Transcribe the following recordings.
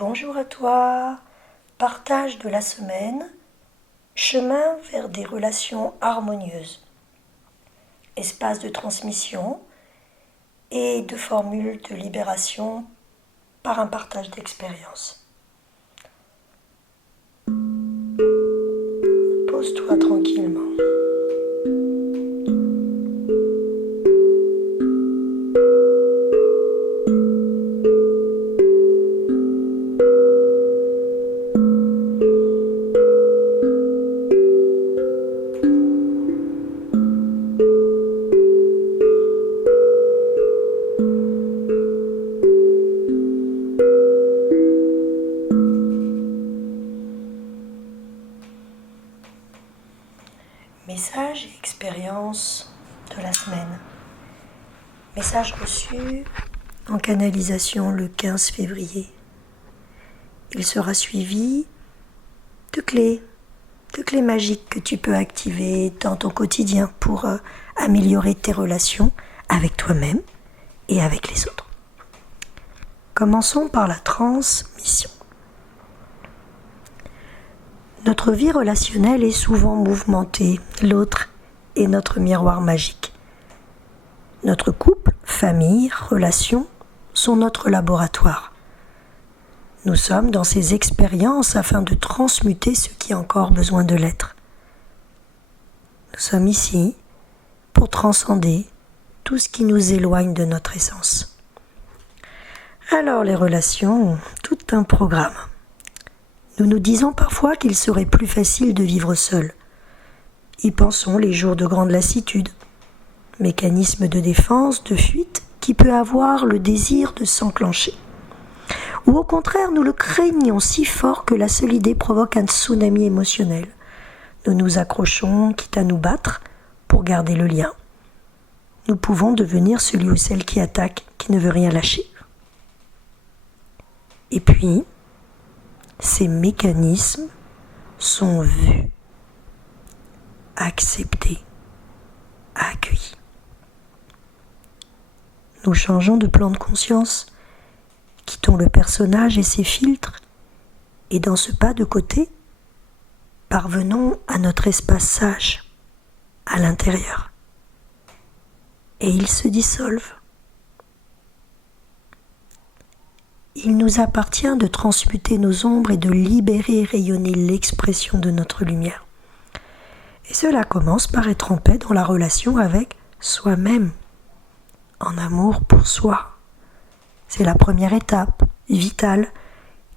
Bonjour à toi, partage de la semaine, chemin vers des relations harmonieuses, espace de transmission et de formules de libération par un partage d'expérience. Pose-toi tranquillement. Message et expérience de la semaine. Message reçu en canalisation le 15 février. Il sera suivi de clés magiques que tu peux activer dans ton quotidien pour améliorer tes relations avec toi-même et avec les autres. Commençons par la transmission. Notre vie relationnelle est souvent mouvementée. L'autre est notre miroir magique. Notre couple, famille, relations sont notre laboratoire. Nous sommes dans ces expériences afin de transmuter ce qui a encore besoin de l'être. Nous sommes ici pour transcender tout ce qui nous éloigne de notre essence. Alors les relations ont tout un programme. Nous nous disons parfois qu'il serait plus facile de vivre seul. Y pensons les jours de grande lassitude, mécanisme de défense, de fuite qui peut avoir le désir de s'enclencher. Ou au contraire, nous le craignons si fort que la seule idée provoque un tsunami émotionnel. Nous nous accrochons, quitte à nous battre, pour garder le lien. Nous pouvons devenir celui ou celle qui attaque, qui ne veut rien lâcher. Et puis, ces mécanismes sont vus, acceptés, accueillis. Nous changeons de plan de conscience, quittons le personnage et ses filtres, et dans ce pas de côté, parvenons à notre espace sage, à l'intérieur. Et ils se dissolvent. Il nous appartient de transmuter nos ombres et de libérer et rayonner l'expression de notre lumière. Et cela commence par être en paix dans la relation avec soi-même, en amour pour soi. C'est la première étape, vitale,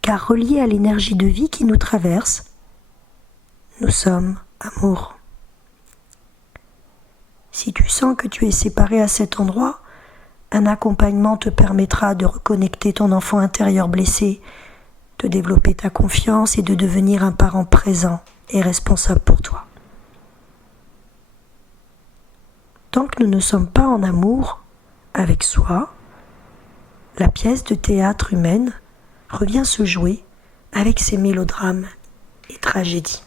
car reliée à l'énergie de vie qui nous traverse, nous sommes amour. Si tu sens que tu es séparé à cet endroit, un accompagnement te permettra de reconnecter ton enfant intérieur blessé, de développer ta confiance et de devenir un parent présent et responsable pour toi. Tant que nous ne sommes pas en amour avec soi, la pièce de théâtre humaine revient se jouer avec ses mélodrames et tragédies.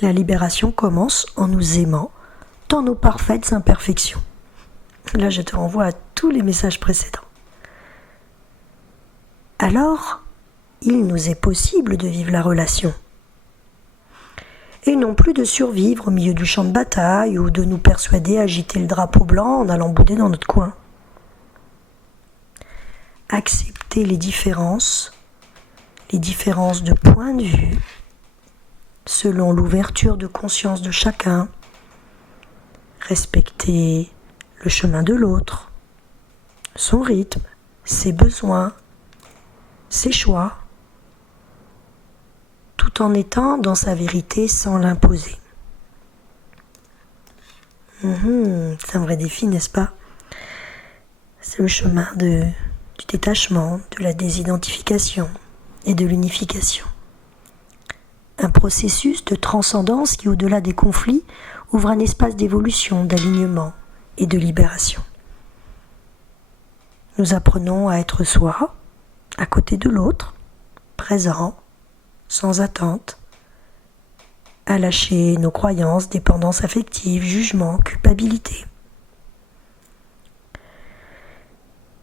La libération commence en nous aimant dans nos parfaites imperfections. Là, je te renvoie à tous les messages précédents. Alors, il nous est possible de vivre la relation. Et non plus de survivre au milieu du champ de bataille ou de nous persuader à agiter le drapeau blanc en allant bouder dans notre coin. Accepter les différences de point de vue, selon l'ouverture de conscience de chacun, respecter le chemin de l'autre, son rythme, ses besoins, ses choix, tout en étant dans sa vérité sans l'imposer. C'est un vrai défi, n'est-ce pas? C'est le chemin du détachement, de la désidentification et de l'unification. Un processus de transcendance qui, au-delà des conflits, ouvre un espace d'évolution, d'alignement et de libération. Nous apprenons à être soi, à côté de l'autre, présent, sans attente, à lâcher nos croyances, dépendances affectives, jugements, culpabilité.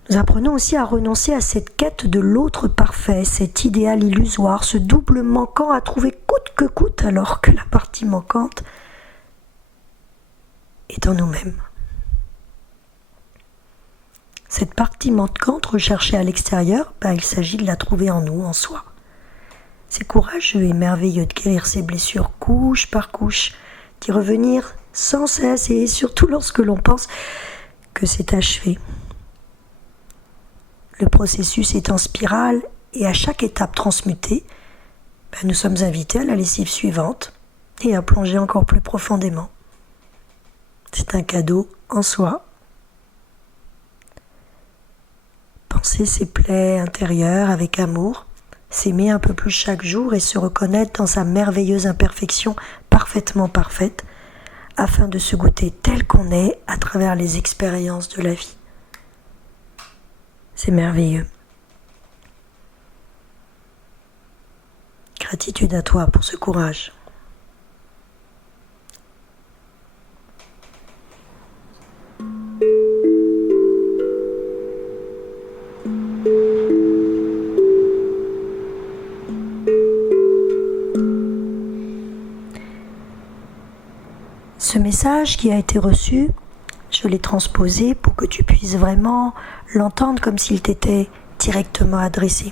Nous apprenons aussi à renoncer à cette quête de l'autre parfait, cet idéal illusoire, ce double manquant à trouver coûte que coûte, alors que la partie manquante est en nous-mêmes. Cette partie manquante recherchée à l'extérieur, il s'agit de la trouver en nous, en soi. C'est courageux et merveilleux de guérir ces blessures couche par couche, d'y revenir sans cesse et surtout lorsque l'on pense que c'est achevé. Le processus est en spirale et à chaque étape transmutée, nous sommes invités à la lessive suivante et à plonger encore plus profondément. C'est un cadeau en soi. Penser ses plaies intérieures avec amour, s'aimer un peu plus chaque jour et se reconnaître dans sa merveilleuse imperfection parfaitement parfaite, afin de se goûter tel qu'on est à travers les expériences de la vie. C'est merveilleux. Gratitude à toi pour ce courage. Ce message qui a été reçu, je l'ai transposé pour que tu puisses vraiment l'entendre comme s'il t'était directement adressé.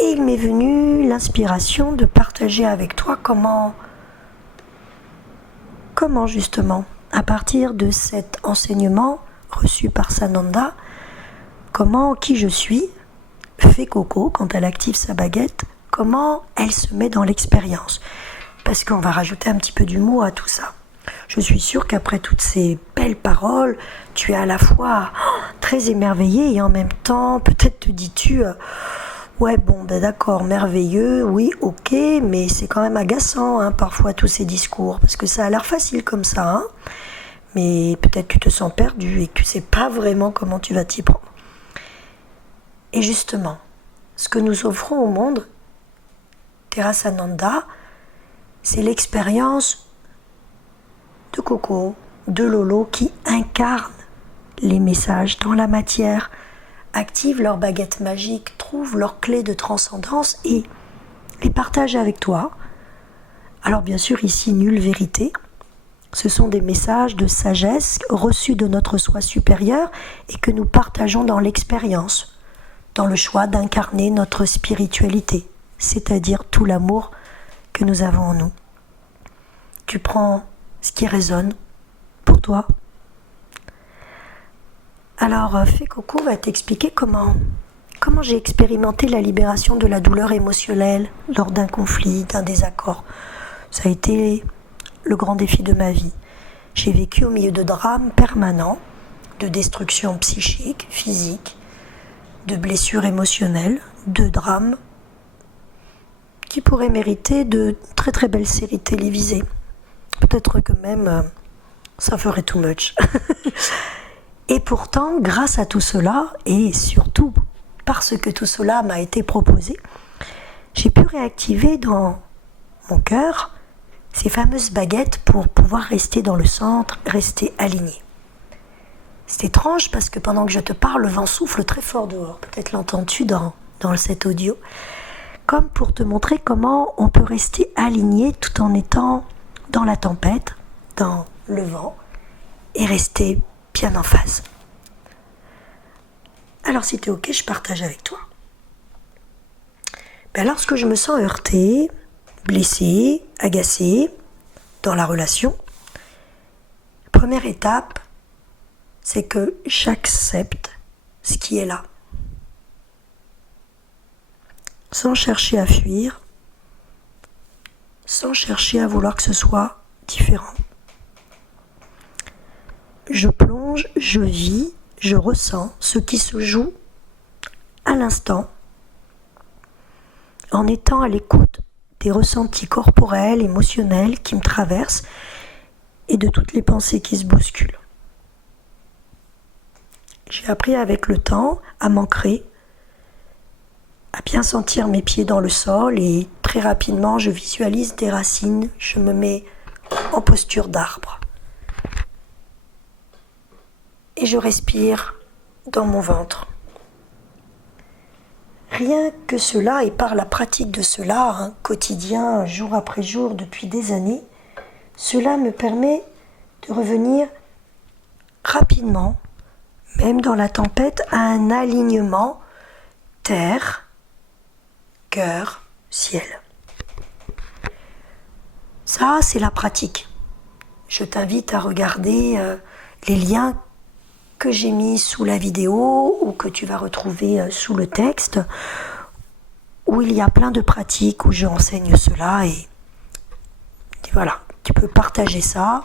Et il m'est venu l'inspiration de partager avec toi comment justement, à partir de cet enseignement reçu par Sananda, comment qui je suis fait Coco quand elle active sa baguette, comment elle se met dans l'expérience. Parce qu'on va rajouter un petit peu d'humour à tout ça. Je suis sûre qu'après toutes ces belles paroles, tu es à la fois très émerveillée et en même temps, peut-être te dis-tu d'accord, merveilleux, oui, ok, mais c'est quand même agaçant parfois tous ces discours, parce que ça a l'air facile comme ça, mais peut-être tu te sens perdu et que tu ne sais pas vraiment comment tu vas t'y prendre. Et justement, ce que nous offrons au monde, Terasananda, c'est l'expérience de Coco, de Lolo qui incarnent les messages dans la matière, activent leur baguette magique, trouvent leur clé de transcendance et les partagent avec toi. Alors bien sûr ici nulle vérité, ce sont des messages de sagesse reçus de notre soi supérieur et que nous partageons dans l'expérience, dans le choix d'incarner notre spiritualité, c'est-à-dire tout l'amour que nous avons en nous. Tu prends ce qui résonne pour toi. Alors, Fée Coco va t'expliquer comment j'ai expérimenté la libération de la douleur émotionnelle lors d'un conflit, d'un désaccord. Ça a été le grand défi de ma vie. J'ai vécu au milieu de drames permanents, de destruction psychique, physique, de blessures émotionnelles, de drames qui pourraient mériter de très très belles séries télévisées. Peut-être que même ça ferait too much. Et pourtant, grâce à tout cela, et surtout parce que tout cela m'a été proposé, j'ai pu réactiver dans mon cœur ces fameuses baguettes pour pouvoir rester dans le centre, rester aligné. C'est étrange parce que pendant que je te parle, le vent souffle très fort dehors. Peut-être l'entends-tu dans cet audio. Comme pour te montrer comment on peut rester aligné tout en étant dans la tempête, dans le vent, et rester bien en phase. Alors si tu es ok, je partage avec toi. Lorsque je me sens heurtée, blessée, agacée dans la relation, première étape, c'est que j'accepte ce qui est là. Sans chercher à fuir, sans chercher à vouloir que ce soit différent. Je plonge, je vis, je ressens ce qui se joue à l'instant, en étant à l'écoute des ressentis corporels, émotionnels qui me traversent et de toutes les pensées qui se bousculent. J'ai appris avec le temps à m'ancrer, à bien sentir mes pieds dans le sol et très rapidement je visualise des racines, je me mets en posture d'arbre. et je respire dans mon ventre. Rien que cela, et par la pratique de cela, quotidien, jour après jour, depuis des années, cela me permet de revenir rapidement, même dans la tempête, à un alignement terre, cœur, ciel. Ça, c'est la pratique. Je t'invite à regarder les liens que j'ai mis sous la vidéo ou que tu vas retrouver sous le texte, où il y a plein de pratiques où je enseigne cela et voilà, tu peux partager ça.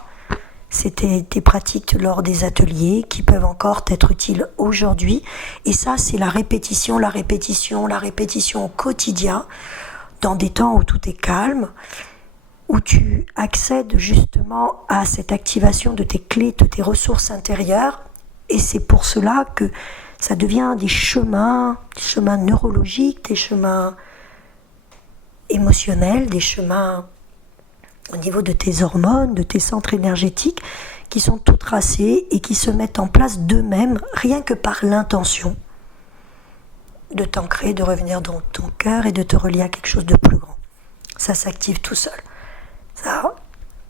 C'était tes pratiques lors des ateliers qui peuvent encore t'être utiles aujourd'hui. Et ça, c'est la répétition au quotidien, dans des temps où tout est calme, où tu accèdes justement à cette activation de tes clés, de tes ressources intérieures. Et c'est pour cela que ça devient des chemins neurologiques, des chemins émotionnels, des chemins au niveau de tes hormones, de tes centres énergétiques, qui sont tout tracés et qui se mettent en place d'eux-mêmes, rien que par l'intention de t'ancrer, de revenir dans ton cœur et de te relier à quelque chose de plus grand. Ça s'active tout seul. Ça,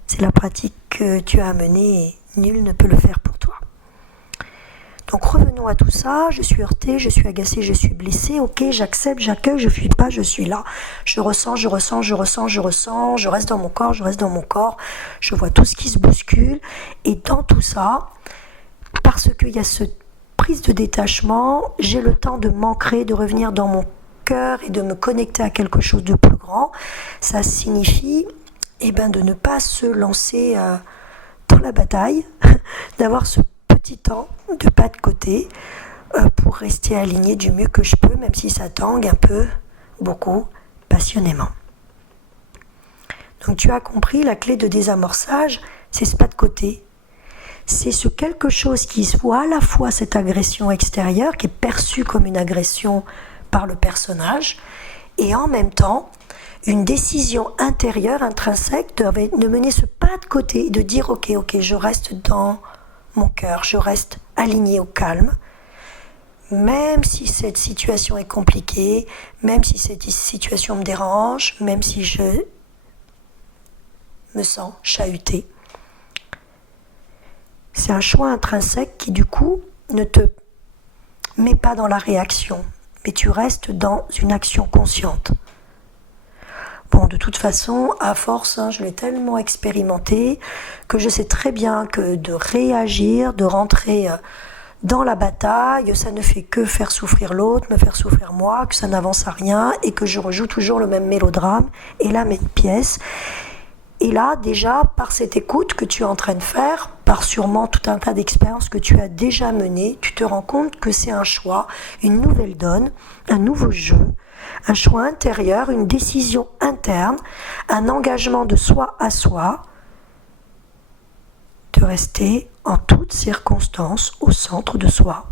c'est la pratique que tu as amenée et nul ne peut le faire pour toi. Donc revenons à tout ça, je suis heurtée, je suis agacée, je suis blessée, ok, j'accepte, j'accueille, je fuis pas, je suis là, je ressens, je reste dans mon corps, je vois tout ce qui se bouscule, et dans tout ça, parce qu'il y a cette prise de détachement, j'ai le temps de m'ancrer, de revenir dans mon cœur et de me connecter à quelque chose de plus grand. Ça signifie de ne pas se lancer dans la bataille, d'avoir ce petit temps de pas de côté pour rester aligné du mieux que je peux, même si ça tangue un peu, beaucoup, passionnément. Donc tu as compris, la clé de désamorçage, c'est ce pas de côté. C'est ce quelque chose qui voit à la fois cette agression extérieure, qui est perçue comme une agression par le personnage, et en même temps, une décision intérieure, intrinsèque, de mener ce pas de côté, de dire ok, je reste dans mon cœur, je reste aligné au calme, même si cette situation est compliquée, même si cette situation me dérange, même si je me sens chahutée. C'est un choix intrinsèque qui du coup ne te met pas dans la réaction, mais tu restes dans une action consciente. Bon, de toute façon, à force, je l'ai tellement expérimenté que je sais très bien que de réagir, de rentrer dans la bataille, ça ne fait que faire souffrir l'autre, me faire souffrir moi, que ça n'avance à rien et que je rejoue toujours le même mélodrame et la même pièce. Et là, déjà, par cette écoute que tu es en train de faire, par sûrement tout un tas d'expériences que tu as déjà menées, tu te rends compte que c'est un choix, une nouvelle donne, un nouveau jeu, un choix intérieur, une décision interne, un engagement de soi à soi, de rester en toutes circonstances au centre de soi,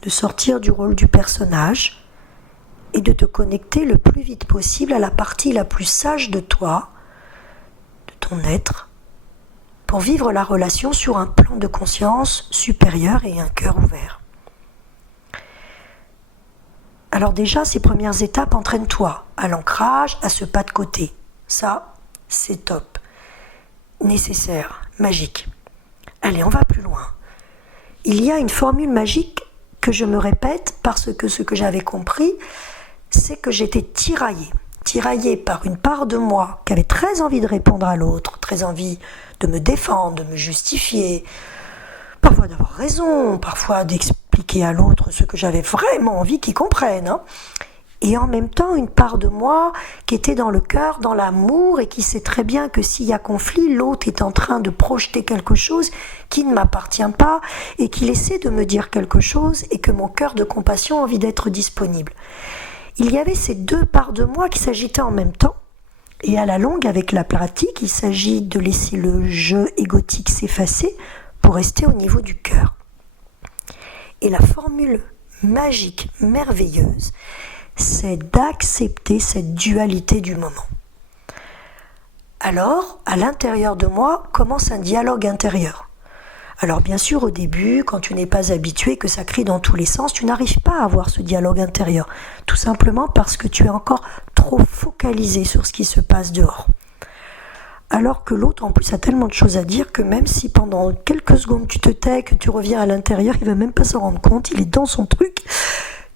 de sortir du rôle du personnage et de te connecter le plus vite possible à la partie la plus sage de toi, de ton être, pour vivre la relation sur un plan de conscience supérieur et un cœur ouvert. Alors déjà, ces premières étapes, entraîne-toi à l'ancrage, à ce pas de côté. Ça, c'est top. Nécessaire, magique. Allez, on va plus loin. Il y a une formule magique que je me répète parce que ce que j'avais compris, c'est que j'étais tiraillée par une part de moi qui avait très envie de répondre à l'autre, très envie de me défendre, de me justifier, parfois d'avoir raison, parfois d'expliquer à l'autre ce que j'avais vraiment envie qu'il comprenne. Et en même temps, une part de moi qui était dans le cœur, dans l'amour, et qui sait très bien que s'il y a conflit, l'autre est en train de projeter quelque chose qui ne m'appartient pas, et qu'il essaie de me dire quelque chose, et que mon cœur de compassion a envie d'être disponible. Il y avait ces deux parts de moi qui s'agitaient en même temps, et à la longue, avec la pratique, il s'agit de laisser le jeu égotique s'effacer pour rester au niveau du cœur. Et la formule magique, merveilleuse, c'est d'accepter cette dualité du moment. Alors, à l'intérieur de moi, commence un dialogue intérieur. Alors bien sûr, au début, quand tu n'es pas habitué, que ça crie dans tous les sens, tu n'arrives pas à avoir ce dialogue intérieur. Tout simplement parce que tu es encore trop focalisé sur ce qui se passe dehors. Alors que l'autre, en plus, a tellement de choses à dire que même si pendant quelques secondes tu te tais, que tu reviens à l'intérieur, il ne va même pas s'en rendre compte, il est dans son truc.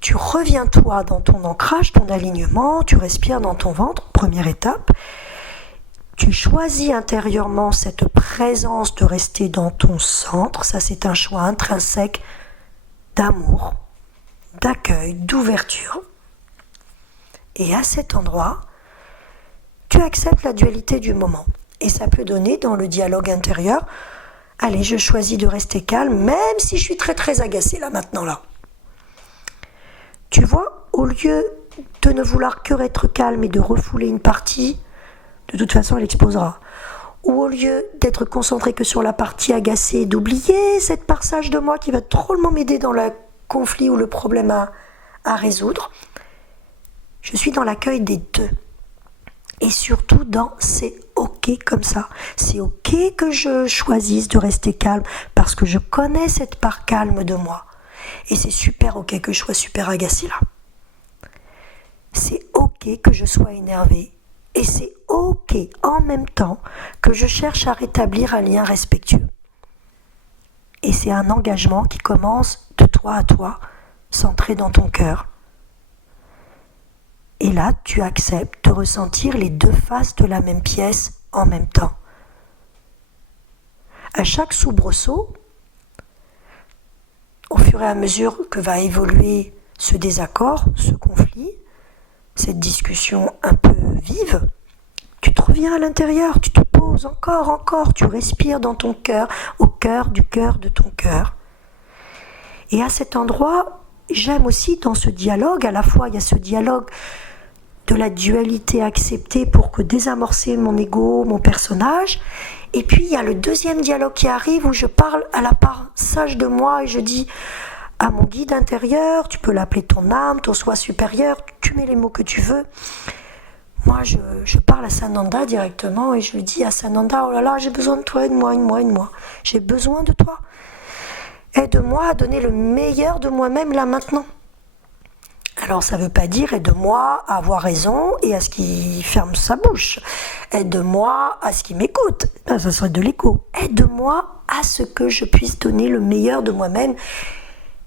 Tu reviens toi dans ton ancrage, ton alignement, tu respires dans ton ventre, première étape. Tu choisis intérieurement cette présence de rester dans ton centre, ça c'est un choix intrinsèque d'amour, d'accueil, d'ouverture. Et à cet endroit, tu acceptes la dualité du moment. Et ça peut donner dans le dialogue intérieur, allez, je choisis de rester calme, même si je suis très très agacée là maintenant là. Tu vois, au lieu de ne vouloir que être calme et de refouler une partie, de toute façon elle explosera. Ou au lieu d'être concentré que sur la partie agacée, d'oublier cette passage de moi qui va drôlement m'aider dans le conflit ou le problème à résoudre, je suis dans l'accueil des deux. Et surtout dans c'est ok comme ça. C'est ok que je choisisse de rester calme parce que je connais cette part calme de moi. Et c'est super ok que je sois super agacée là. C'est ok que je sois énervée. Et c'est ok en même temps que je cherche à rétablir un lien respectueux. Et c'est un engagement qui commence de toi à toi, centré dans ton cœur. Et là, tu acceptes de ressentir les deux faces de la même pièce en même temps. À chaque soubresaut, au fur et à mesure que va évoluer ce désaccord, ce conflit, cette discussion un peu vive, tu te reviens à l'intérieur, tu te poses encore, tu respires dans ton cœur, au cœur de ton cœur. Et à cet endroit, j'aime aussi dans ce dialogue, à la fois il y a ce dialogue de la dualité acceptée pour que désamorcer mon ego, mon personnage. Et puis il y a le deuxième dialogue qui arrive où je parle à la part sage de moi et je dis à mon guide intérieur, tu peux l'appeler ton âme, ton soi supérieur, tu mets les mots que tu veux. Moi je parle à Sananda directement et je lui dis à Sananda, oh là là, j'ai besoin de toi, aide-moi. J'ai besoin de toi. Aide-moi à donner le meilleur de moi-même là maintenant. Alors ça ne veut pas dire aide-moi à avoir raison et à ce qu'il ferme sa bouche. Aide-moi à ce qu'il m'écoute. Ça serait de l'écho. Aide-moi à ce que je puisse donner le meilleur de moi-même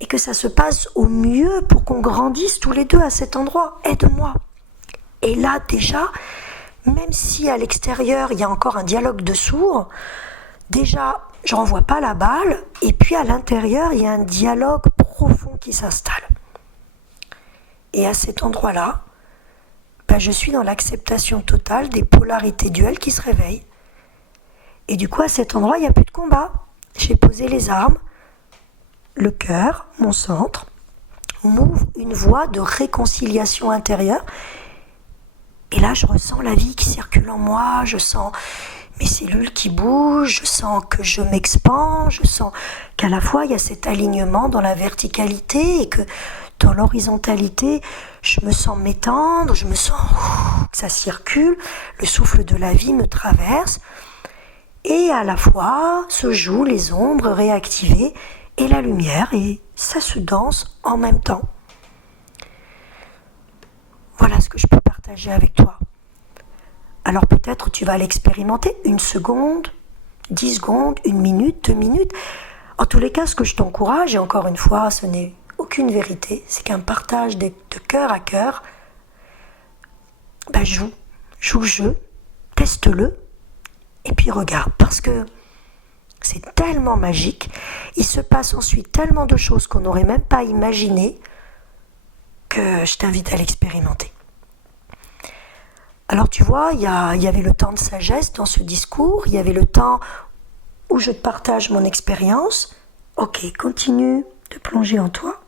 et que ça se passe au mieux pour qu'on grandisse tous les deux à cet endroit. Aide-moi. Et là déjà, même si à l'extérieur il y a encore un dialogue de sourds, déjà je renvoie pas la balle et puis à l'intérieur il y a un dialogue profond qui s'installe. Et à cet endroit-là, je suis dans l'acceptation totale des polarités duelles qui se réveillent. Et du coup, à cet endroit, il n'y a plus de combat. J'ai posé les armes, le cœur, mon centre, m'ouvre une voie de réconciliation intérieure. Et là, je ressens la vie qui circule en moi, je sens mes cellules qui bougent, je sens que je m'expande, je sens qu'à la fois, il y a cet alignement dans la verticalité et que dans l'horizontalité, je me sens m'étendre, je me sens que ça circule, le souffle de la vie me traverse, et à la fois se jouent les ombres réactivées et la lumière, et ça se danse en même temps. Voilà ce que je peux partager avec toi. Alors peut-être tu vas l'expérimenter 1 seconde, 10 secondes, 1 minute, 2 minutes. En tous les cas, ce que je t'encourage, et encore une fois, ce n'est aucune vérité, c'est qu'un partage de cœur à cœur. Joue le jeu, teste-le, et puis regarde, parce que c'est tellement magique, il se passe ensuite tellement de choses qu'on n'aurait même pas imaginées, que je t'invite à l'expérimenter. Alors tu vois, il y avait le temps de sagesse dans ce discours, il y avait le temps où je te partage mon expérience. Ok, continue de plonger en toi.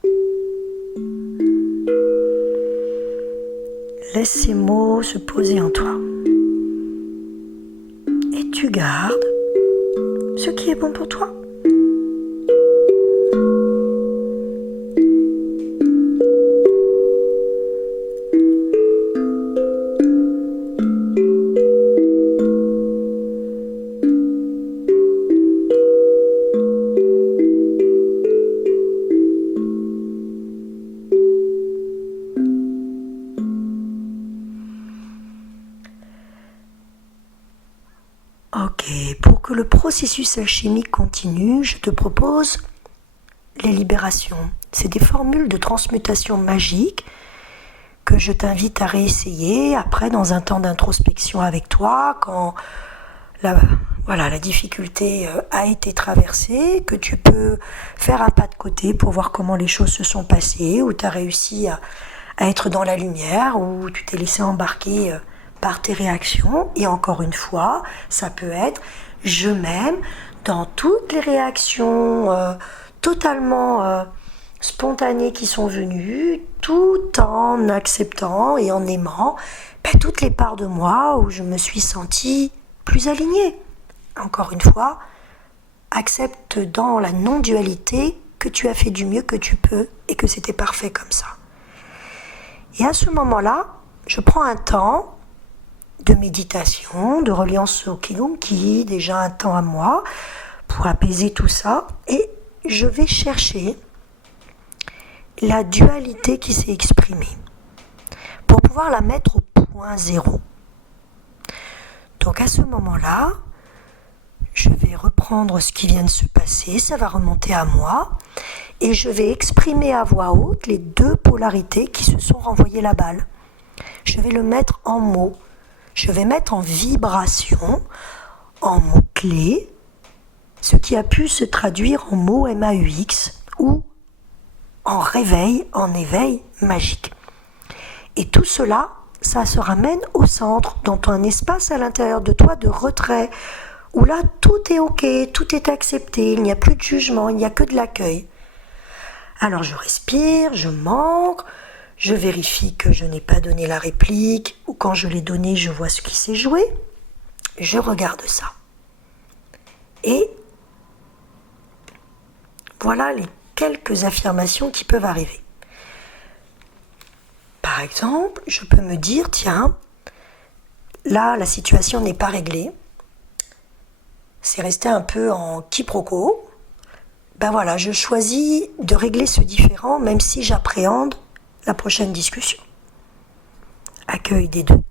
Laisse ces mots se poser en toi. Et tu gardes ce qui est bon pour toi. processus alchimique continue, je te propose les libérations. C'est des formules de transmutation magique que je t'invite à réessayer après dans un temps d'introspection avec toi, quand la difficulté a été traversée, que tu peux faire un pas de côté pour voir comment les choses se sont passées, où tu as réussi à être dans la lumière, où tu t'es laissé embarquer par tes réactions. Et encore une fois, ça peut être « je m'aime » dans toutes les réactions totalement spontanées qui sont venues, tout en acceptant et en aimant toutes les parts de moi où je me suis sentie plus alignée. Encore une fois, accepte dans la non-dualité que tu as fait du mieux que tu peux et que c'était parfait comme ça. Et à ce moment-là, je prends un temps de méditation, de reliance au Qigong, qui est déjà un temps à moi, pour apaiser tout ça, et je vais chercher la dualité qui s'est exprimée, pour pouvoir la mettre au point zéro. Donc à ce moment-là, je vais reprendre ce qui vient de se passer, ça va remonter à moi, et je vais exprimer à voix haute les deux polarités qui se sont renvoyées la balle. Je vais le mettre en mots, je vais mettre en vibration, en mots-clés, ce qui a pu se traduire en mots MAUX ou en réveil, en éveil magique. Et tout cela, ça se ramène au centre, dans un espace à l'intérieur de toi de retrait, où là tout est ok, tout est accepté, il n'y a plus de jugement, il n'y a que de l'accueil. Alors je respire, je m'ancre, je vérifie que je n'ai pas donné la réplique, ou quand je l'ai donnée, je vois ce qui s'est joué, je regarde ça. Et voilà les quelques affirmations qui peuvent arriver. Par exemple, je peux me dire, tiens, là la situation n'est pas réglée, c'est resté un peu en quiproquo, ben voilà, je choisis de régler ce différend même si j'appréhende la prochaine discussion. Accueil des deux.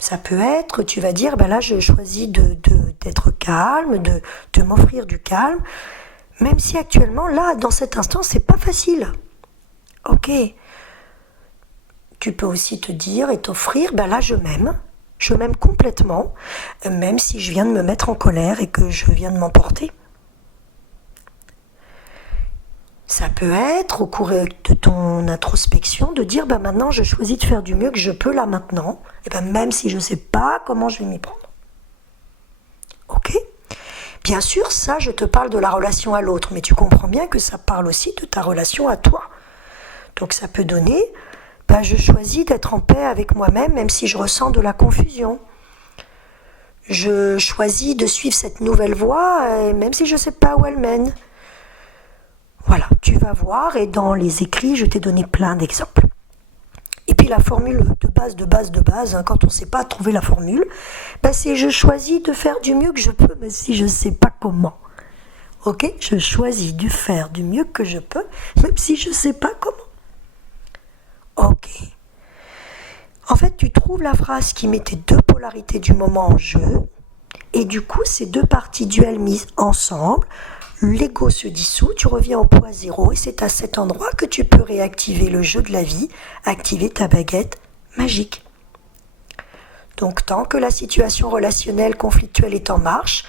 Ça peut être, tu vas dire, ben là je choisis d'être calme, de m'offrir du calme, même si actuellement, là, dans cet instant, c'est pas facile. Ok. Tu peux aussi te dire et t'offrir, ben là je m'aime complètement, même si je viens de me mettre en colère et que je viens de m'emporter. Ça peut être, au cours de ton introspection, de dire, ben maintenant je choisis de faire du mieux que je peux là maintenant, et ben même si je ne sais pas comment je vais m'y prendre. Ok ? Bien sûr, ça, je te parle de la relation à l'autre, mais tu comprends bien que ça parle aussi de ta relation à toi. Donc ça peut donner, ben je choisis d'être en paix avec moi-même, même si je ressens de la confusion. Je choisis de suivre cette nouvelle voie, même si je ne sais pas où elle mène. Voilà, tu vas voir, et dans les écrits, je t'ai donné plein d'exemples. Et puis la formule de base, quand on ne sait pas trouver la formule, ben c'est je choisis de faire du mieux que je peux, même si je ne sais pas comment. Ok ? Je choisis de faire du mieux que je peux, même si je ne sais pas comment. Ok. En fait, tu trouves la phrase qui met tes deux polarités du moment en jeu, et du coup, ces deux parties duelles mises ensemble, l'ego se dissout, tu reviens au point zéro, et c'est à cet endroit que tu peux réactiver le jeu de la vie, activer ta baguette magique. Donc tant que la situation relationnelle conflictuelle est en marche,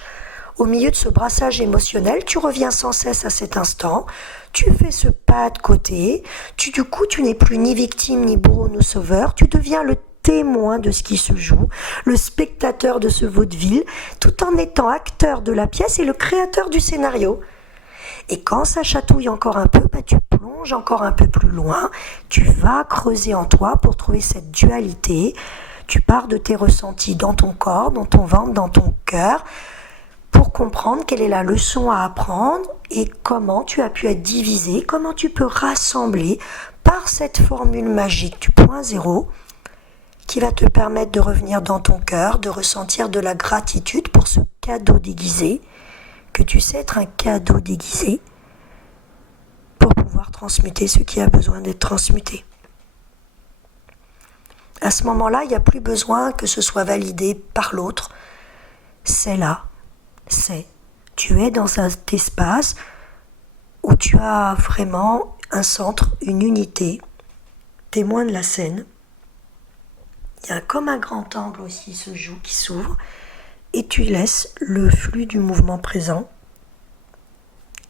au milieu de ce brassage émotionnel, tu reviens sans cesse à cet instant, tu fais ce pas de côté, du coup tu n'es plus ni victime, ni bourreau, ni sauveur, tu deviens le témoin de ce qui se joue, le spectateur de ce vaudeville, tout en étant acteur de la pièce et le créateur du scénario. Et quand ça chatouille encore un peu, tu plonges encore un peu plus loin, tu vas creuser en toi pour trouver cette dualité, tu pars de tes ressentis dans ton corps, dans ton ventre, dans ton cœur, pour comprendre quelle est la leçon à apprendre et comment tu as pu être divisé, comment tu peux rassembler par cette formule magique du point zéro, qui va te permettre de revenir dans ton cœur, de ressentir de la gratitude pour ce cadeau déguisé, que tu sais être un cadeau déguisé, pour pouvoir transmuter ce qui a besoin d'être transmuté. À ce moment-là, il n'y a plus besoin que ce soit validé par l'autre. C'est là, tu es dans cet espace où tu as vraiment un centre, une unité, témoin de la scène. Il y a comme un grand angle aussi qui s'ouvre, et tu laisses le flux du mouvement présent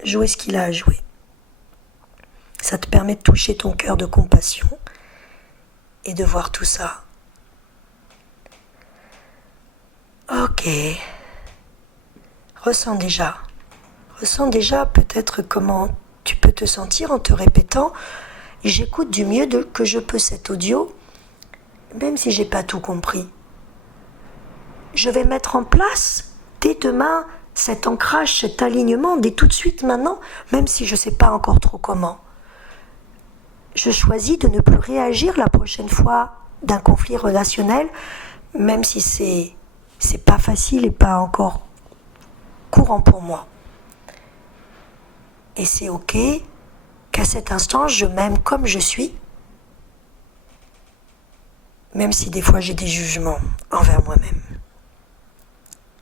jouer ce qu'il a à jouer. Ça te permet de toucher ton cœur de compassion et de voir tout ça. Ok. Ressens déjà peut-être comment tu peux te sentir en te répétant. Et j'écoute du mieux que je peux cet audio, même si j'ai pas tout compris. Je vais mettre en place dès demain cet ancrage, cet alignement, dès tout de suite maintenant, même si je sais pas encore trop comment. Je choisis de ne plus réagir la prochaine fois d'un conflit relationnel, même si c'est pas facile et pas encore courant pour moi. Et c'est ok qu'à cet instant, je m'aime comme je suis, même si des fois j'ai des jugements envers moi-même.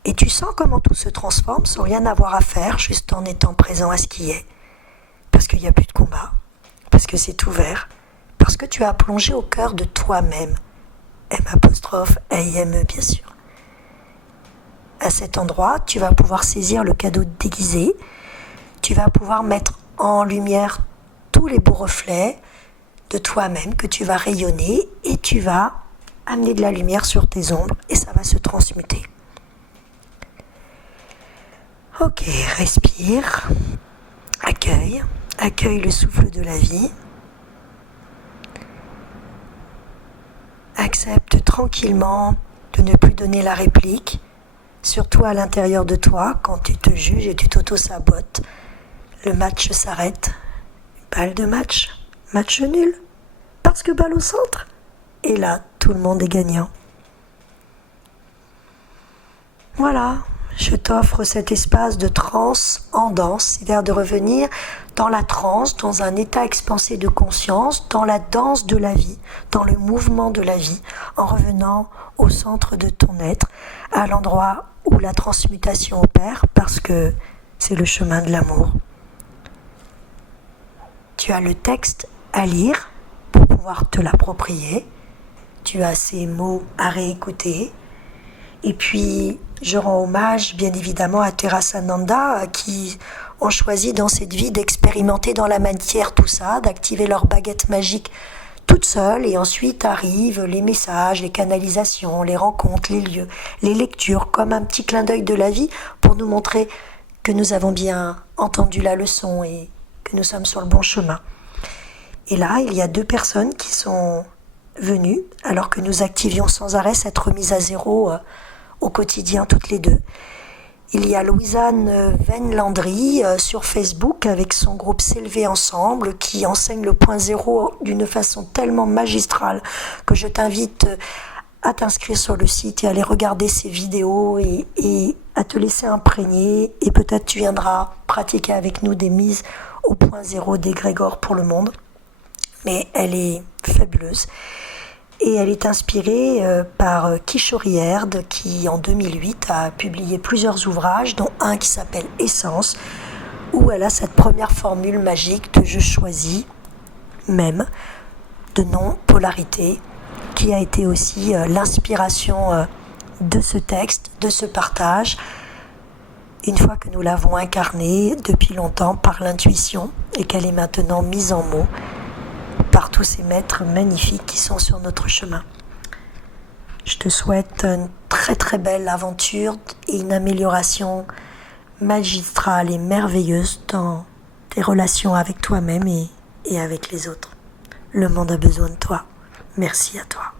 Et tu sens comment tout se transforme sans rien avoir à faire, juste en étant présent à ce qui est. Parce qu'il n'y a plus de combat, parce que c'est ouvert, parce que tu as plongé au cœur de toi-même. M', bien sûr. À cet endroit, tu vas pouvoir saisir le cadeau déguisé, tu vas pouvoir mettre en lumière tous les beaux reflets de toi-même que tu vas rayonner et tu vas amener de la lumière sur tes ombres et ça va se transmuter. Ok, respire, accueille le souffle de la vie, accepte tranquillement de ne plus donner la réplique, surtout à l'intérieur de toi, quand tu te juges et tu t'auto-sabotes. Le match s'arrête, balle de match nul, parce que balle au centre, et là, tout le monde est gagnant. Voilà. Je t'offre cet espace de transe en danse, c'est-à-dire de revenir dans la transe, dans un état expansé de conscience, dans la danse de la vie, dans le mouvement de la vie, en revenant au centre de ton être, à l'endroit où la transmutation opère, parce que c'est le chemin de l'amour. Tu as le texte à lire pour pouvoir te l'approprier, tu as ces mots à réécouter, et puis je rends hommage bien évidemment à Terasananda qui ont choisi dans cette vie d'expérimenter dans la matière tout ça, d'activer leur baguette magique toute seule et ensuite arrivent les messages, les canalisations, les rencontres, les lieux, les lectures comme un petit clin d'œil de la vie pour nous montrer que nous avons bien entendu la leçon et que nous sommes sur le bon chemin. Et là, il y a 2 personnes qui sont venues alors que nous activions sans arrêt cette remise à zéro au quotidien toutes les 2. Il y a Louisanne Venlandry sur Facebook avec son groupe S'élever ensemble qui enseigne le point zéro d'une façon tellement magistrale que je t'invite à t'inscrire sur le site et à aller regarder ses vidéos et à te laisser imprégner et peut-être tu viendras pratiquer avec nous des mises au point zéro d'égrégore pour le monde. Mais elle est fabuleuse. Et elle est inspirée par Kishori Erd qui en 2008 a publié plusieurs ouvrages dont un qui s'appelle Essence où elle a cette première formule magique de je choisis même de non-polarité qui a été aussi l'inspiration de ce texte, de ce partage une fois que nous l'avons incarnée depuis longtemps par l'intuition et qu'elle est maintenant mise en mots par tous ces maîtres magnifiques qui sont sur notre chemin. Je te souhaite une très très belle aventure et une amélioration magistrale et merveilleuse dans tes relations avec toi-même et avec les autres. Le monde a besoin de toi. Merci à toi.